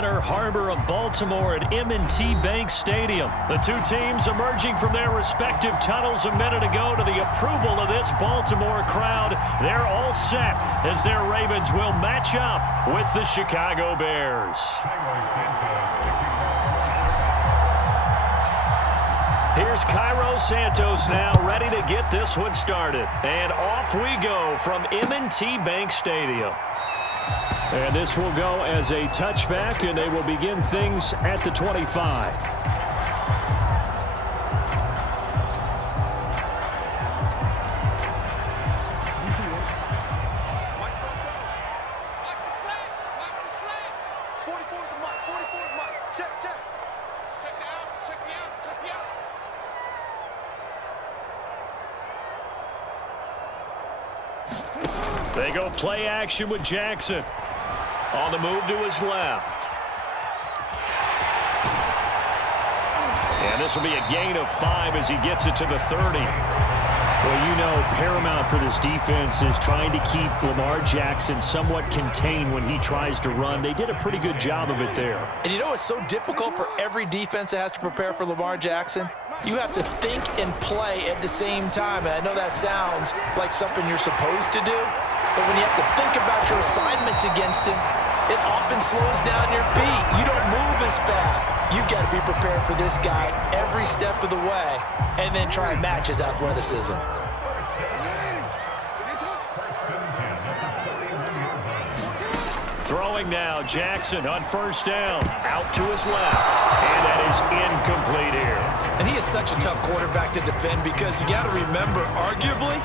Banner Harbor of Baltimore at M&T Bank Stadium. The two teams emerging from their respective tunnels a minute ago to the approval of this Baltimore crowd. They're all set as their Ravens will match up with the Chicago Bears. Here's Cairo Santos now ready to get this one started. And off we go from M&T Bank Stadium. And this will go as a touchback, and they will begin things at the 25. They go play action with Jackson. On the move to his left. And this will be a gain of 5 as he gets it to the 30. Well, you know, paramount for this defense is trying to keep Lamar Jackson somewhat contained when he tries to run. They did a pretty good job of it there. And you know it's so difficult for every defense that has to prepare for Lamar Jackson? You have to think and play at the same time. And I know that sounds like something you're supposed to do, but when you have to think about your assignments against him, it often slows down your feet. You don't move as fast. You've got to be prepared for this guy every step of the way and then try and match his athleticism. Throwing now, Jackson on first down. Out to his left. And that is incomplete here. And he is such a tough quarterback to defend because you got to remember, arguably,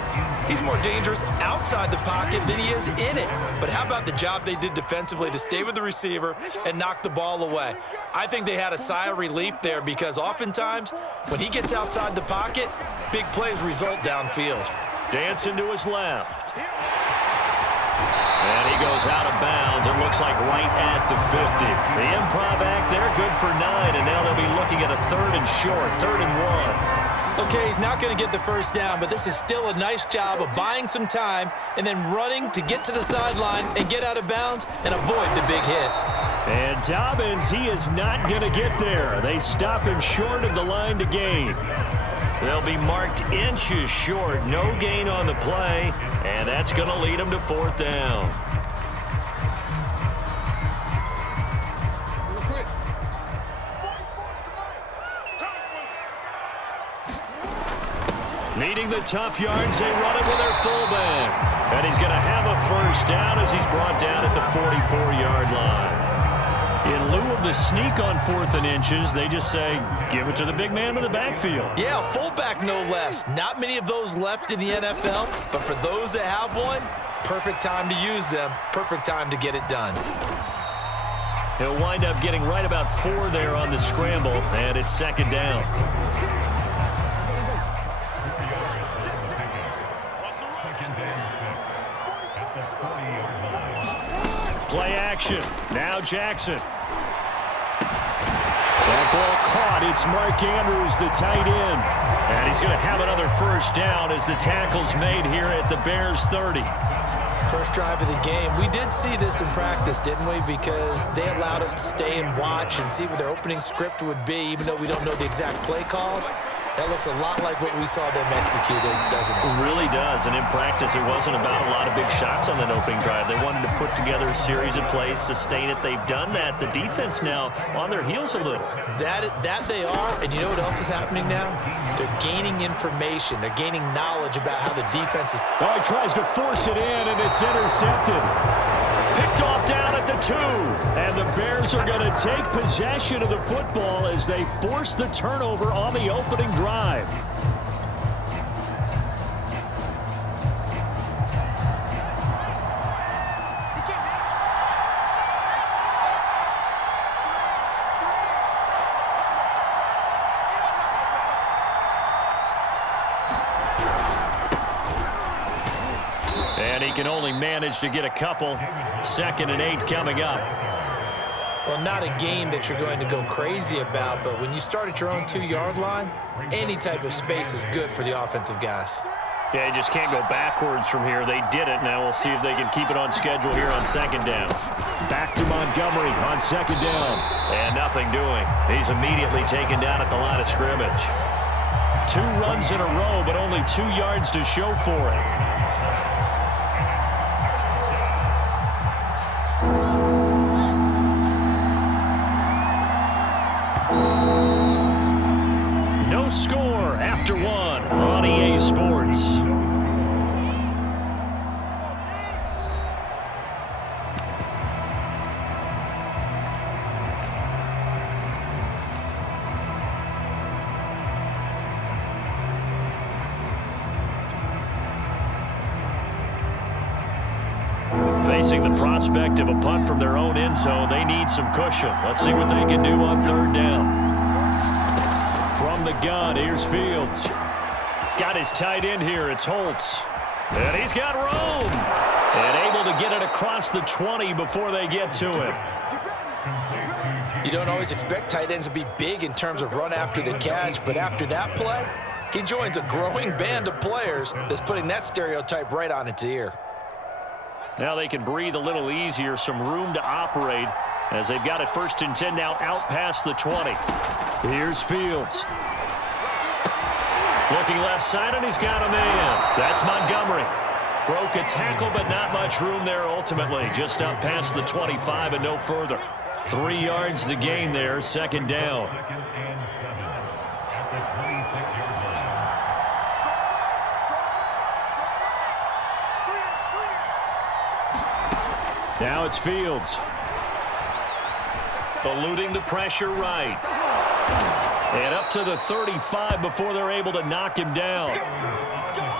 he's more dangerous outside the pocket than he is in it. But how about the job they did defensively to stay with the receiver and knock the ball away? I think they had a sigh of relief there because oftentimes when he gets outside the pocket, big plays result downfield. Dancing to his left. And he goes out of bounds. It looks like right at the 50. The improv act there, good for 9, and now they'll be looking at a 3rd and short, 3rd and 1. Okay, he's not going to get the first down, but this is still a nice job of buying some time and then running to get to the sideline and get out of bounds and avoid the big hit. And Dobbins, he is not going to get there. They stop him short of the line to gain. They'll be marked inches short. No gain on the play, and that's going to lead them to 4th down. Needing the tough yards, they run it with their fullback. And he's going to have a first down as he's brought down at the 44-yard line. In lieu of the sneak on 4th and inches, they just say, give it to the big man in the backfield. Yeah, fullback no less. Not many of those left in the NFL, but for those that have one, perfect time to use them, perfect time to get it done. He'll wind up getting right about 4 there on the scramble, and it's 2nd down. Play action. Now Jackson. That ball caught. It's Mark Andrews, the tight end. And he's going to have another first down as the tackle's made here at the Bears 30. First drive of the game. We did see this in practice, didn't we? Because they allowed us to stay and watch and see what their opening script would be, even though we don't know the exact play calls. That looks a lot like what we saw them execute, doesn't it? It really does. And in practice, it wasn't about a lot of big shots on that opening drive. They wanted to put together a series of plays, sustain it. They've done that. The defense now on their heels a little. That they are. And you know what else is happening now? They're gaining information. They're gaining knowledge about how the defense is. Oh, he tries to force it in, and it's intercepted. Picked off down at the 2. And the Bears are going to take possession of the football as they force the turnover on the opening drive. And he can only manage to get a couple. 2nd and 8 coming up. Well, not a game that you're going to go crazy about, but when you start at your own 2-yard line, any type of space is good for the offensive guys. Yeah, you just can't go backwards from here. They did it. Now we'll see if they can keep it on schedule here on second down. Back to Montgomery on second down. And nothing doing. He's immediately taken down at the line of scrimmage. 2 runs in a row, but only 2 yards to show for it. No score after 1 on EA Sports. Facing the prospect of a punt from their own end zone, they need some cushion. Let's see what they can do on third down. From the gun, here's Fields. Got his tight end here. It's Holtz. And he's got room. And able to get it across the 20 before they get to him. You don't always expect tight ends to be big in terms of run after the catch, but after that play, he joins a growing band of players that's putting that stereotype right on its ear. Now they can breathe a little easier, some room to operate as they've got it 1st and 10 now out past the 20. Here's Fields. Looking left side, and he's got a man. That's Montgomery. Broke a tackle, but not much room there ultimately. Just up past the 25 and no further. 3 yards the gain there, second down. Now it's Fields. Eluding the pressure right. And up to the 35 before they're able to knock him down.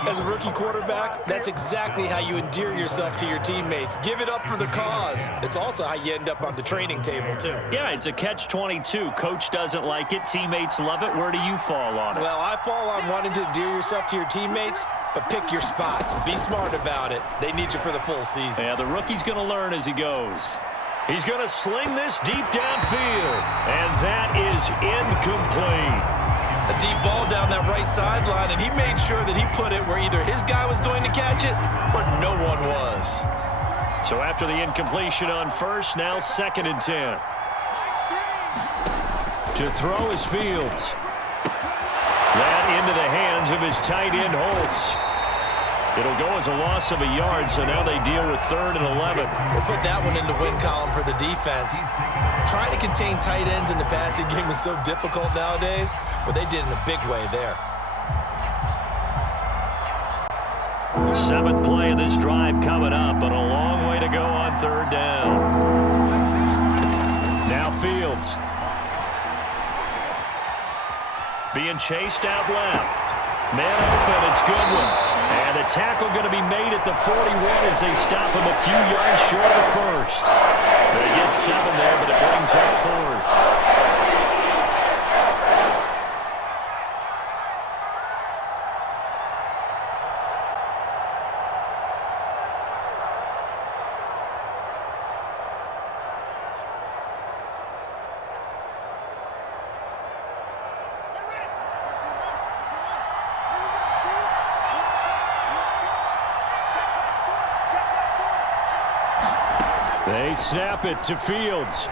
As a rookie quarterback, that's exactly how you endear yourself to your teammates. Give it up for the cause. It's also how you end up on the training table, too. Yeah, it's a catch-22. Coach doesn't like it. Teammates love it. Where do you fall on it? Well, I fall on wanting to endear yourself to your teammates, but pick your spots. Be smart about it. They need you for the full season. Yeah, the rookie's going to learn as he goes. He's going to sling this deep downfield, and that is incomplete. A deep ball down that right sideline, and he made sure that he put it where either his guy was going to catch it or no one was. So after the incompletion on first, now 2nd and 10. To throw is Fields. That into the hands of his tight end, Holtz. It'll go as a loss of a yard, so now they deal with 3rd and 11. We'll put that one in the win column for the defense. Trying to contain tight ends in the passing game is so difficult nowadays, but they did in a big way there. 7th play of this drive coming up, but a long way to go on 3rd down. Now Fields. Being chased out left. Man open, it's Goodwin. And the tackle going to be made at the 41 as they stop him a few yards short of first. They get 7 there, but it brings up 4th. They snap it to Fields.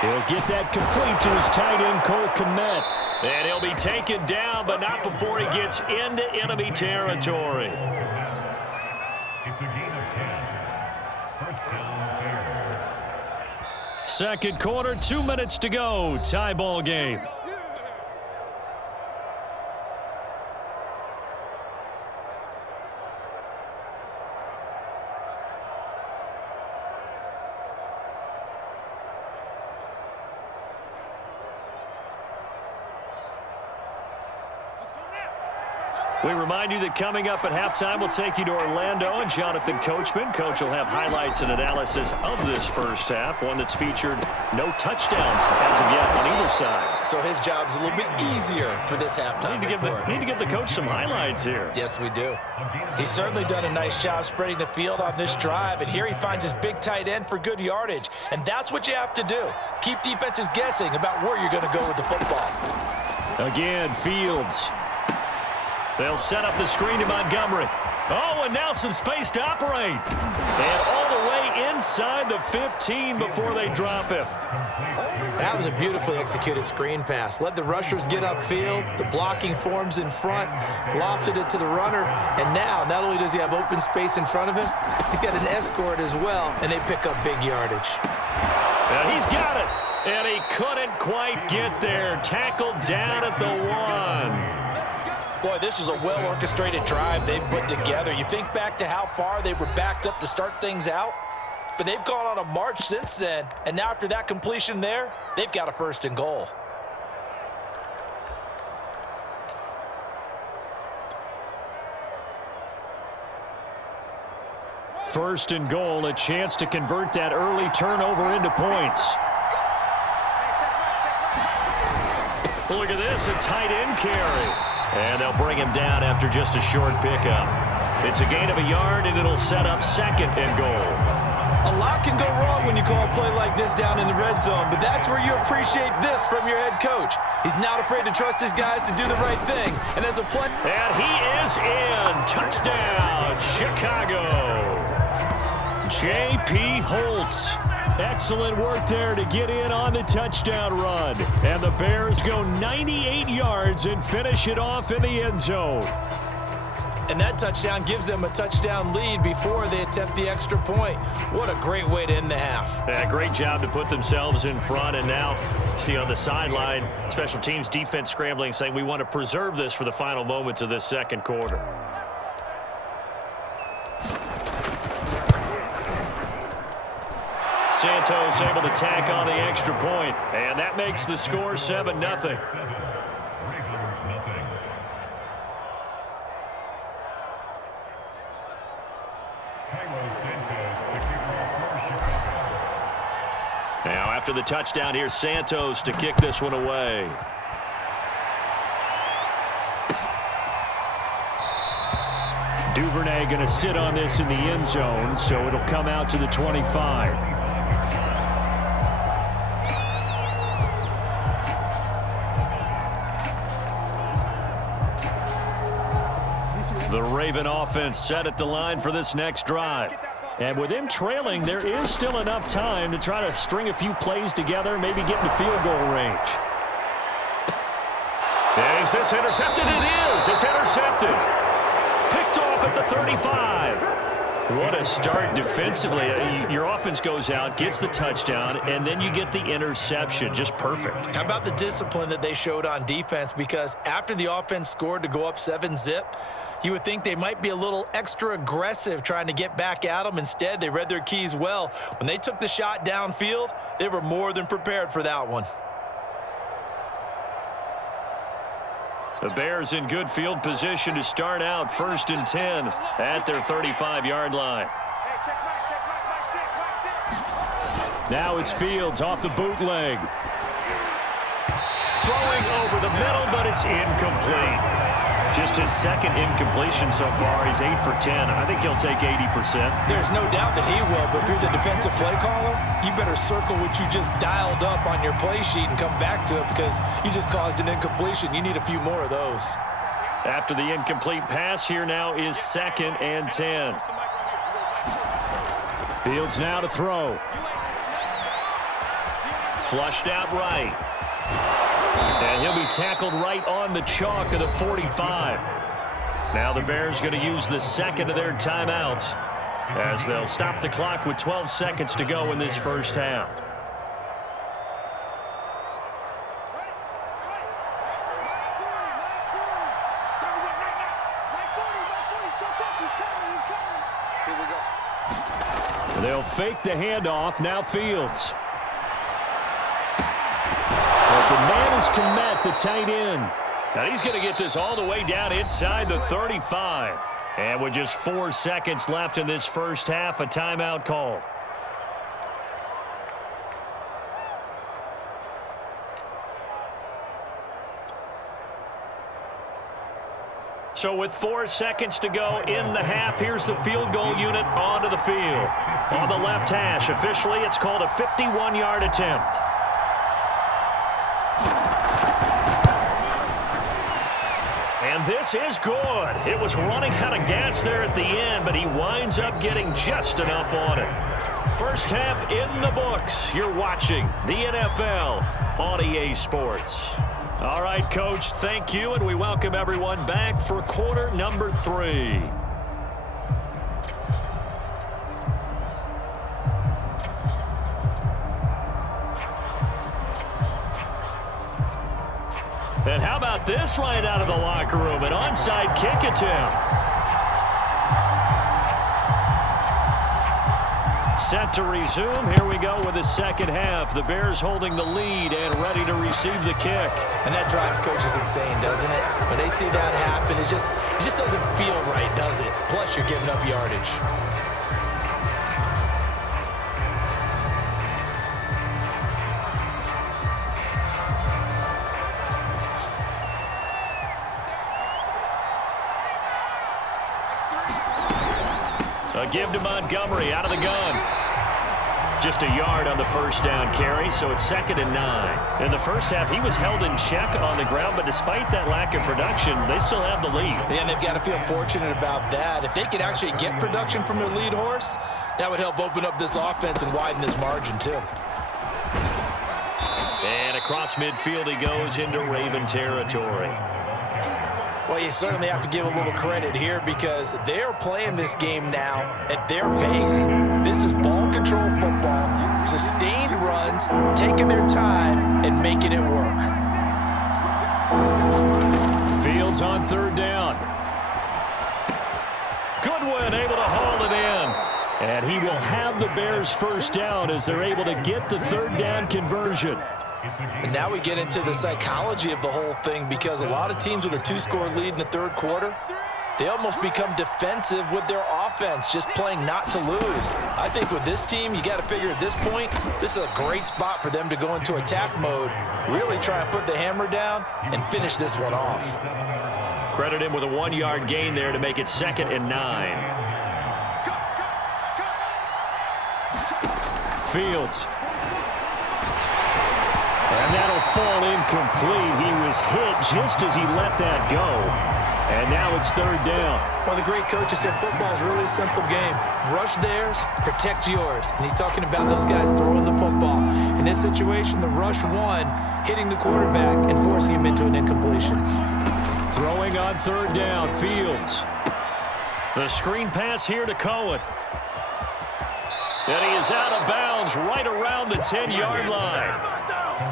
He'll get that complete to his tight end, Cole Kmet. And he'll be taken down, but not before he gets into enemy territory. It's a gain of 10. First down, Bears. Second quarter, 2 minutes to go. Tie ball game. We remind you that coming up at halftime, we'll take you to Orlando and Jonathan Coachman. Coach will have highlights and analysis of this first half, one that's featured no touchdowns as of yet on either side. So his job's a little bit easier for this halftime report. Need to give the coach some highlights here. Yes, we do. He's certainly done a nice job spreading the field on this drive, and here he finds his big tight end for good yardage. And that's what you have to do. Keep defenses guessing about where you're going to go with the football. Again, Fields. They'll set up the screen to Montgomery. Oh, and now some space to operate. And all the way inside the 15 before they drop him. That was a beautifully executed screen pass. Let the rushers get upfield. The blocking forms in front. Lofted it to the runner. And now, not only does he have open space in front of him, he's got an escort as well, and they pick up big yardage. And he's got it. And he couldn't quite get there. Tackled down at the 1. Boy, this is a well-orchestrated drive they've put together. You think back to how far they were backed up to start things out, but they've gone on a march since then, and now after that completion there, they've got a 1st and goal. First and goal, a chance to convert that early turnover into points. Look at this, a tight end carry. And they'll bring him down after just a short pickup. It's a gain of a yard, and it'll set up 2nd and goal. A lot can go wrong when you call a play like this down in the red zone, but that's where you appreciate this from your head coach. He's not afraid to trust his guys to do the right thing. And as a play... And he is in. Touchdown, Chicago. J.P. Holtz. Excellent work there to get in on the touchdown run. And the Bears go 98 yards and finish it off in the end zone. And that touchdown gives them a touchdown lead before they attempt the extra point. What a great way to end the half. Yeah, great job to put themselves in front. And now, see on the sideline, special teams defense scrambling, saying we want to preserve this for the final moments of this second quarter. Santos able to tack on the extra point, and that makes the score 7-0. Now after the touchdown, here's Santos to kick this one away. Duvernay going to sit on this in the end zone, so it'll come out to the 25. The Raven offense set at the line for this next drive. And with them trailing, there is still enough time to try to string a few plays together, maybe get into field goal range. Is this intercepted? It is. It's intercepted. Picked off at the 35. What a start defensively. Your offense goes out, gets the touchdown, and then you get the interception. Just perfect. How about the discipline that they showed on defense? Because after the offense scored to go up 7-zip, you would think they might be a little extra aggressive trying to get back at them. Instead, they read their keys well. When they took the shot downfield, they were more than prepared for that one. The Bears in good field position to start out 1st and 10 at their 35-yard line. Now it's Fields off the bootleg. Throwing over the middle, but it's incomplete. Just his 2nd incompletion so far. He's 8 for 10. I think he'll take 80%. There's no doubt that he will, but if you're the defensive play caller, you better circle what you just dialed up on your play sheet and come back to it because you just caused an incompletion. You need a few more of those. After the incomplete pass, here now is 2nd and 10. Fields now to throw. Flushed out right. And he'll be tackled right on the chalk of the 45. Now the Bears going to use the 2nd of their timeouts as they'll stop the clock with 12 seconds to go in this first half. They'll fake the handoff. Now Fields. But the man is Kmet, the tight end. Now he's going to get this all the way down inside the 35. And with just 4 seconds left in this first half, a timeout call. So with 4 seconds to go in the half, here's the field goal unit onto the field. On the left hash, officially it's called a 51-yard attempt. And And this is good. It was running out of gas there at the end, but he winds up getting just enough on it. First half in the books. You're watching the NFL on EA Sports. All right, Coach, thank you, and we welcome everyone back for quarter number 3. And how about this right out of the locker room? An onside kick attempt. Set to resume. Here we go with the second half. The Bears holding the lead and ready to receive the kick. And that drives coaches insane, doesn't it? When they see that happen, it just doesn't feel right, does it? Plus, you're giving up yardage. A give to Montgomery out of the gun. Just a yard on the first down carry, so it's 2nd and 9. In the first half, he was held in check on the ground, but despite that lack of production, they still have the lead. Yeah, and they've got to feel fortunate about that. If they could actually get production from their lead horse, that would help open up this offense and widen this margin, too. And across midfield he goes into Raven territory. Well, you certainly have to give a little credit here because they're playing this game now at their pace. This is ball control football, sustained runs, taking their time and making it work. Fields on 3rd down. Goodwin able to haul it in. And he will have the Bears first down as they're able to get the 3rd down conversion. And now we get into the psychology of the whole thing because a lot of teams with a 2-score lead in the 3rd quarter, they almost become defensive with their offense, just playing not to lose. I think with this team, you got to figure at this point, this is a great spot for them to go into attack mode, really try and put the hammer down and finish this one off. Credit him with a 1-yard gain there to make it 2nd and 9. Fields. And that'll fall incomplete. He was hit just as he let that go. And now it's 3rd down. Well, the great coach has said football is really a simple game. Rush theirs, protect yours. And he's talking about those guys throwing the football. In this situation, the rush one, hitting the quarterback and forcing him into an incompletion. Throwing on 3rd down, Fields. The screen pass here to Cohen. And he is out of bounds right around the 10-yard line.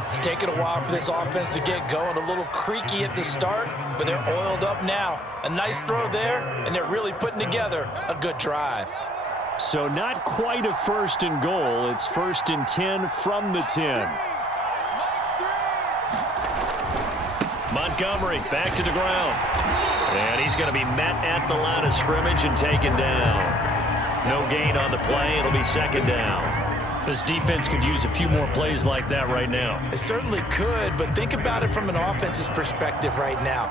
It's taken a while for this offense to get going. A little creaky at the start, but they're oiled up now. A nice throw there, and they're really putting together a good drive. So not quite a 1st and goal. It's 1st and 10 from the 10. Montgomery back to the ground. And he's going to be met at the line of scrimmage and taken down. No gain on the play. It'll be 2nd down. This defense could use a few more plays like that right now. It certainly could, but think about it from an offense's perspective right now.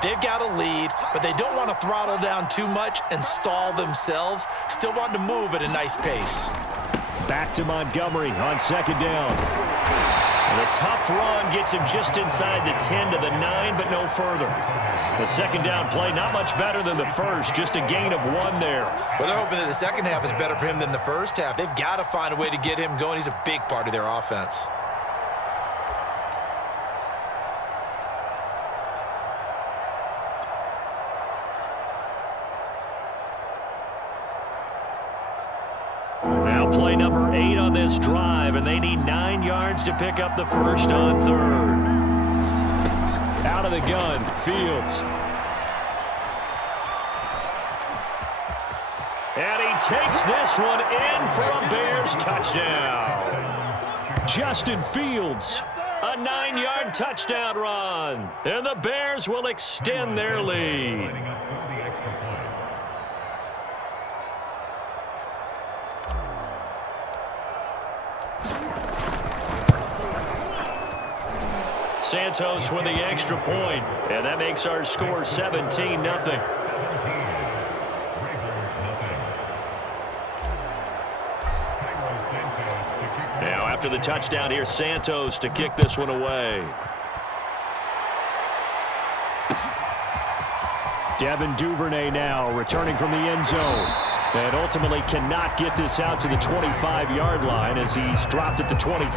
They've got a lead, but they don't want to throttle down too much and stall themselves. Still want to move at a nice pace. Back to Montgomery on 2nd down. And a tough run gets him just inside the 10 to the 9, but no further. The 2nd down play, not much better than the first, just a gain of 1 there. Well, they're hoping that the second half is better for him than the first half. They've got to find a way to get him going. He's a big part of their offense. Now play number 8 on this drive, and they need 9 yards to pick up the first on 3rd. Out of the gun, Fields. And he takes this one in for a Bears touchdown. Justin Fields, a 9-yard touchdown run. And the Bears will extend their lead. Santos with the extra point, and that makes our score 17-0. Now after the touchdown here, Santos to kick this one away. Devin Duvernay now returning from the end zone. And ultimately cannot get this out to the 25-yard line as he's dropped at the 23.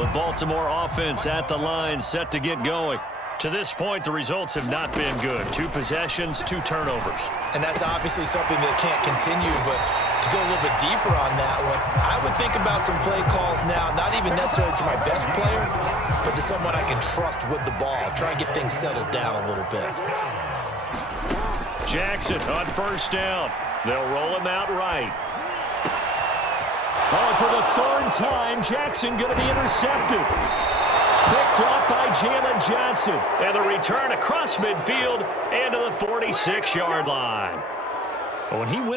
The Baltimore offense at the line, set to get going. To this point, the results have not been good. 2 possessions, 2 turnovers. And that's obviously something that can't continue, but to go a little bit deeper on that one, I would think about some play calls now, not even necessarily to my best player, but to someone I can trust with the ball. Try and get things settled down a little bit. Jackson on first down. They'll roll him out right. Oh, for the 3rd time, Jackson going to be intercepted. Picked up by Jalen Johnson. And the return across midfield and to the 46-yard line. When he went